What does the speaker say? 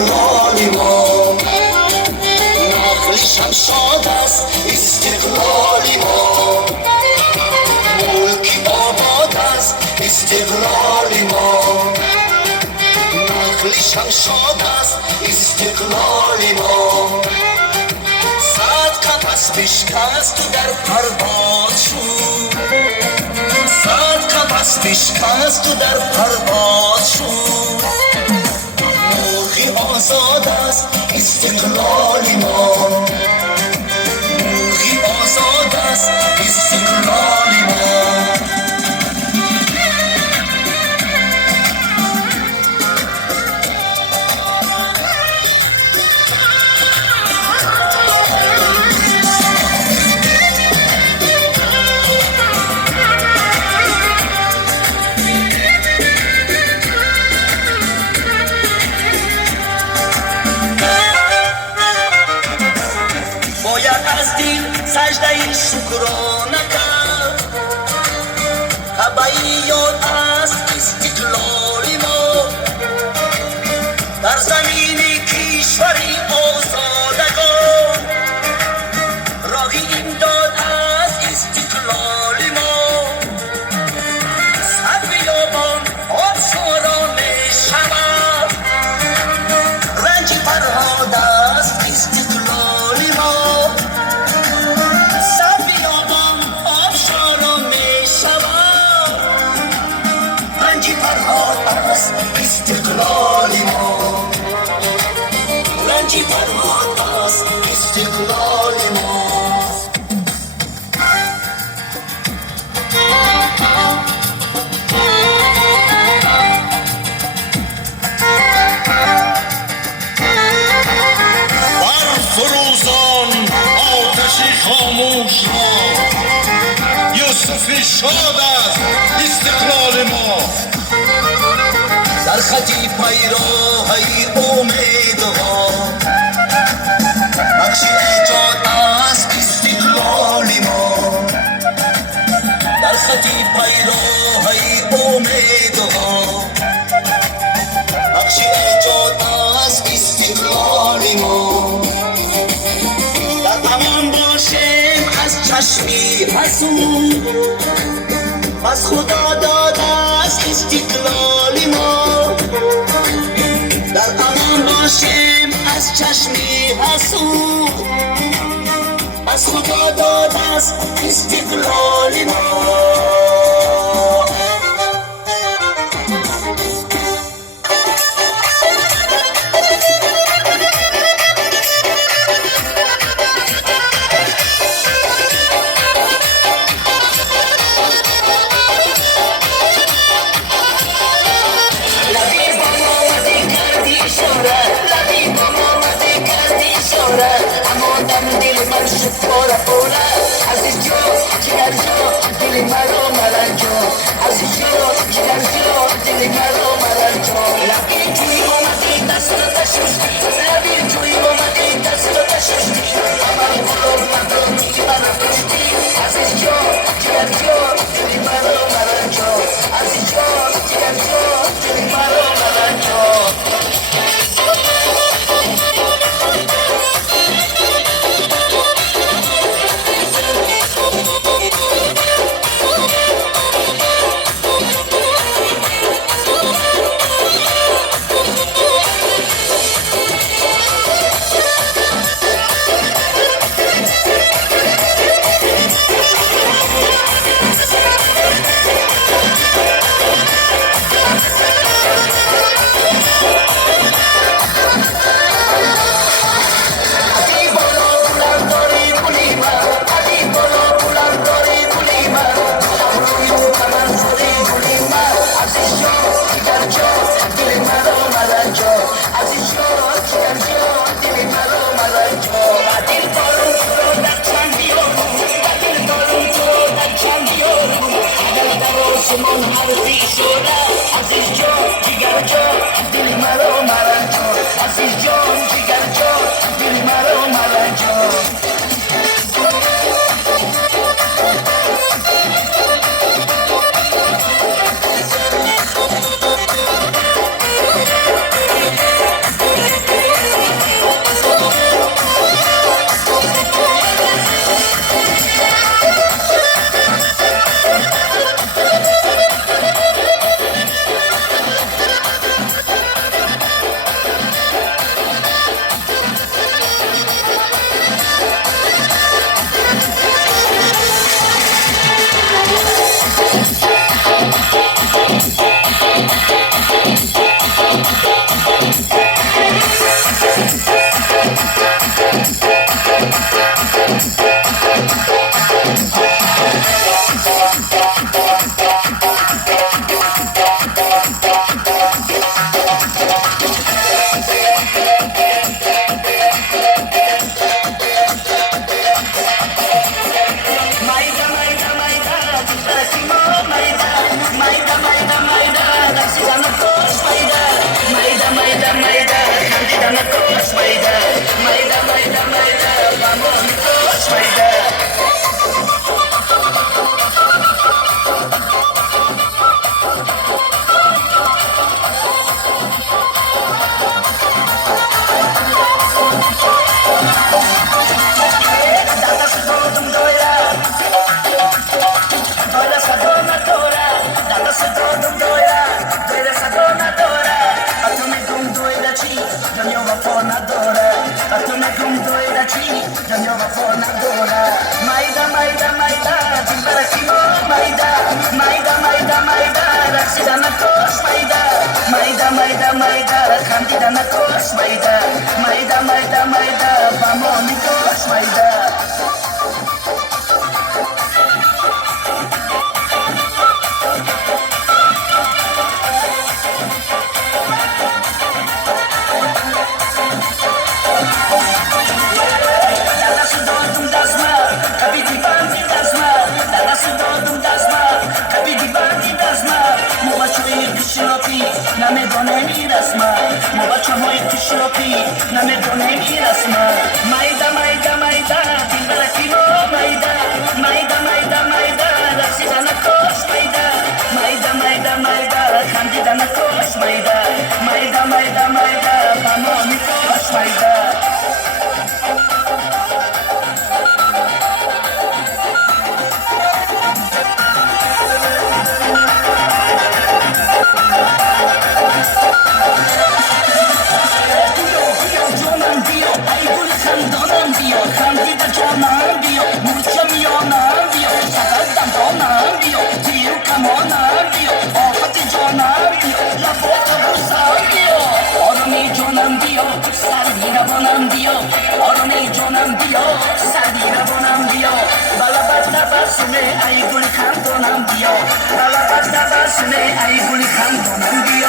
استقلالی ما، نقل شمشاد است استقلالی ما، ملکی آباد است استقلالی ما، نقل شمشاد است استقلالی ما. صد قفس بشکست و در پرواز شد، صد قفس بشکست و در پرواز شد، مرغی آزاد است استقلالی ما، مرغی آزاد است استقلالی ما. سجده شکرانه کرد، تبعیات است استقلالی ما، در زمین کشوری آزادگان راهی امداد است استقلالی ما. سر بیابان آبشارا می شود، رنج فرهاد است استقلالی ما. استقلالی ما، رنجی فرهاد است استقلالی ما. بر فروزان آتشی خاموش را، یوسفی شاد است استقلال ما. در خطی پیراهی امیدها بخشی ایجاد است استقلالی ما، در خطی پیراهی امیدها بخشی ایجاد است استقلالی ما. در امان باشیم از چشمی حسود، از خدا داده است استقلالی ما. در امان باشیم از چشمی حسود، از خدا داده است استقلالی ما. پورا پورا عزیز جو جگر جو دل مرو مرا جو، عزیز جو جگر جو دل مرو مرا جو. لبی توی اومدی دست رو تشوشتی، لبی توی اومدی دست رو تشوشتی، اما گلو مدو میگی مرا کشتی. عزیز جو جگر جو دل مرو مرا جو، عزیز جو جگر جو دل مرو مرا جو. Maida, candida na cos, Maida, vamos amigos, Maida. Na me do ne miras ma, mobacho moj kishopi, na me do ne miras ma. Maida, timbala kimo Maida, rasida na kos Maida, candida na kos Maida, vamos mi kos Maida. Candida yo nambio, mucho mío nambio, sacando nambio, tío camo nambio, ojati yo nambio, la foto busambio, ormi yo nambio, salira bonambio, ormi yo nambio, salira bonambio, balabata basme ay gul canto nambio, balabata basme ay gul canto nambio.